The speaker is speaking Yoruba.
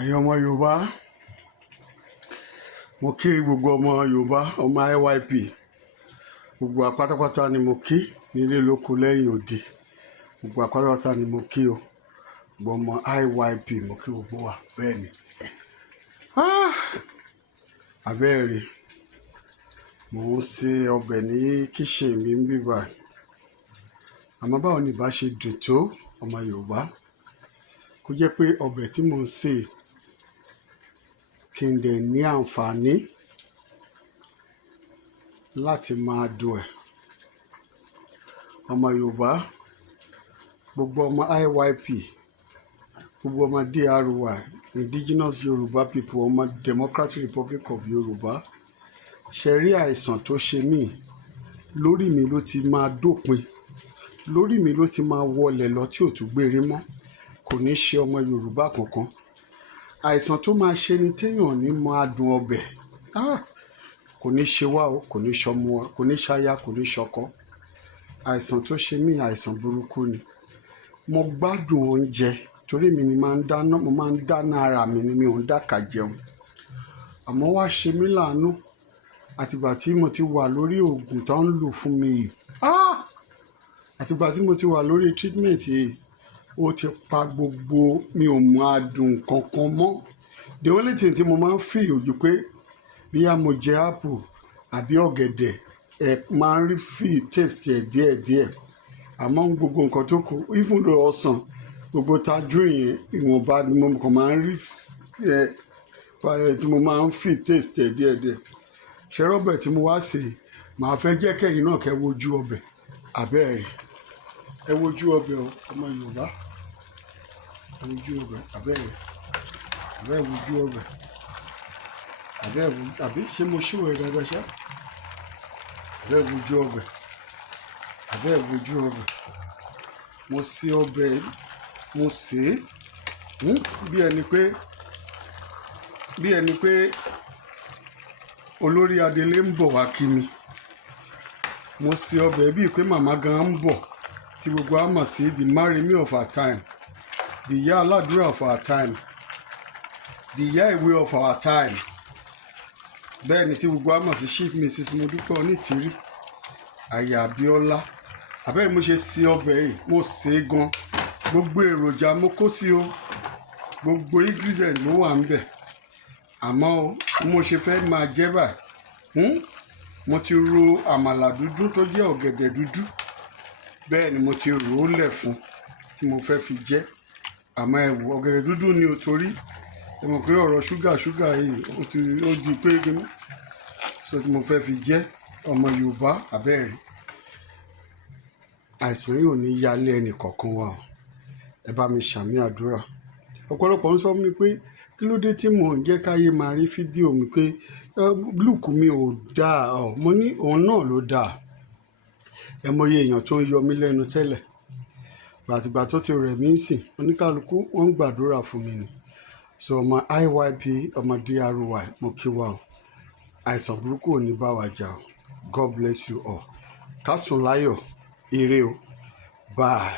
ẹ̀yin ọmọ Yorùbá, mo kí gbogbo ọmọ Yorùbá, ọmọ IYP, gbogbo àpátápátá ni mo kí nílé lóko lẹ́yìn òde, gbogbo àpátápátá ni mo kí o, gbogbo ọmọ IYP mo kí gbogbo wa bẹ́ẹ̀ ni. Abẹ́rẹ́ mò ń ṣe ọbẹ̀ ní kíṣìn mi ń bíbà, àmọ́ báwo ni ìbá ṣe dùn tó ọmọ Yorùbá kó jẹ́ pé ọbẹ̀ tí mò ń sè kí n dẹ̀ ní àǹfààní láti máa dùn ẹ̀. Ọmọ Yorùbá, gbogbo ọmọ IYP, gbogbo ọmọ DRY, Indigenous Yoruba People, ọmọ Democratic Republic of Yorùbá, ṣe rí àìsàn tó ṣe mí lórí mi ló ti máa dópin, lórí mi ló ti máa wọlẹ̀ lọ tí ò tún gbére mọ́, kò ní ṣe ọmọ Yorùbá kankan. Àìsàn tó máa ṣe ni téèyàn ní máa dùn ọbẹ̀, kò ní ṣe wá o, kò ní ṣọmọ wa, kò ní ṣaya, kò ní ṣọkọ. Àìsàn tó ṣe mí àìsàn burúkú ni. Mo gbádùn oúnjẹ torí mi ni máa ń dáná, mo máa ń dáná ara mi ni, mi ò ń dákà jẹun. Àmọ́ wá ṣe mí láàánú àtìgbà tí mo ti wà lórí oògùn tó ń lò fún mi yìí, àtìgbà tí mo ti wà lórí treatment yìí, ó ti pa gbogbo, mi ò mọ adùn kankan mọ́. The only thing tí mo máa ń feel ojú pé bíyá mo jẹ apple àbí ọ̀gẹ̀dẹ̀, máa ń rí feel taste ẹ̀ díẹ̀díẹ̀. Àmọ́ gbogbo nǹkan tó kù, even though ọsàn, gbogbo tajú yẹn ìwọ̀nba ni mo kàn máa ń rí tí mo máa ń feel taste ẹ̀ díẹ̀díẹ̀. Ṣé rọ́bẹ̀ tí mo wá sè, màá fẹ́ jẹ́ kẹ́yìn náà kẹ́ wojú ọbẹ̀. Abẹ́rẹ́ ẹ wojú ọbẹ̀ o ọmọ Yorùbá, ẹ wojú ọbẹ̀, abẹ́rẹ́ wojú ọbẹ̀, àbí ṣé mo ṣó ẹ dáadáa ṣá? Abẹ́ wojú ọbẹ̀, wojú ọbẹ̀. Mo sè ọbẹ̀, mo sè é bí ẹni pé olórí adelé ń bọ̀ wá kí mi. Mo sè ọbẹ̀ bíi pé màmá gan ń bọ̀, tí gbogbo á mọ̀ sí the marry me of our time, the ìyá aládùúrà of our time, the ìyá ìwé of our time. Bẹ́ẹ̀ ni tí gbogbo á mọ̀ sí Chief Mrs. Modúpẹ́ Onítìrí, Àyà Abíọ́lá. Abẹ́rẹ́ mo ṣe sè ọbẹ̀ yìí, mo sè é gan. Gbogbo èròjà mo kó sí o, gbogbo ingredient ló wà ń bẹ̀. Àmọ́ o, mo ṣe fẹ́ máa jẹ báyìí, mo ti ro àmàlà dúdú tó jẹ́ ọ̀gẹ̀dẹ̀ dúdú, bẹ́ẹ̀ ni mo ti rò ó lẹ̀ fún tí mo fẹ́ fi jẹ. Àmọ́ ẹ wò, ọ̀gẹ̀dẹ̀ dúdú ni o, torí ẹ mọ̀ pé ọ̀rọ̀ ṣúgà yìí ó di pé gíní, so tí mo fẹ́ fi jẹ ọmọ Yorùbá. Abẹ́rẹ́ àìsàn yìí ò ní yálé ẹnì kọ̀ọ̀kan wa o, ẹ bá mi ṣàmì àdúrà. Ọ̀pọ̀lọpọ̀ ń sọ mí pé kí ló dé tí mò ń jẹ́ káyé máa rí fídíò mi pé lùkù mi ò dáa, mo ní òun náà ló dáa. Ẹ mọye èèyàn tó ń yọ mí lẹ́nu tẹ́lẹ̀, àtìgbà tó ti rẹ̀ mí sìn, oníkálukú wọ́n ń gbàdúrà fún mi ni. So ọmọ IYP, ọmọ DRY, mo kí wa o, àìsàn burúkú ò ní bá wa jà o. God bless you all. Ká sùn láyọ̀, ire o, bye.